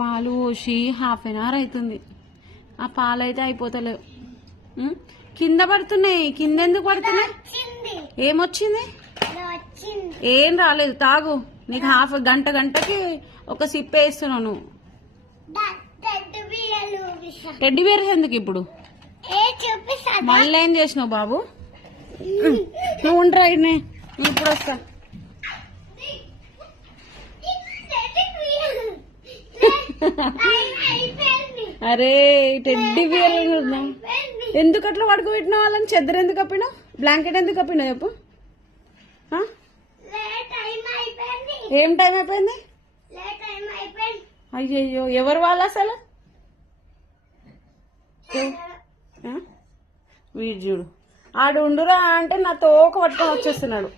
పాలు పోసి 1/2 అవర్ అవుతుంది. ఆ పాలు అయితే అయిపోతలేవు. కింద పడుతున్నాయి. కింద ఎందుకు పడుతున్నాయి? ఏమొచ్చింది? ఏం రాలేదు. తాగు. నీకు గంటకి ఒక సిప్ వేస్తున్నావు నువ్వు. టెడ్డీ బేర్ ఎందుకు ఇప్పుడు? మళ్ళీ ఏం చేసినావు బాబు? నువ్వు ఉండరా ఇన్నే, నేను ఇప్పుడు వస్తా. అరే టెడ్డీ బేర్ ఎందుకు అట్లా పడుకోబెట్టినా? వాళ్ళని చెద్దరు ఎందుకు కప్పినావు? బ్లాంకెట్ ఎందుకు కప్పినావు చెప్పు. ఏం టైం అయిపోయింది? అయ్యయ్యో ఎవరు వాళ్ళు అసలు? వీడు చూడు, ఆడు ఉండురా అంటే నా తోక పట్టుకొని వచ్చేస్తున్నాడు.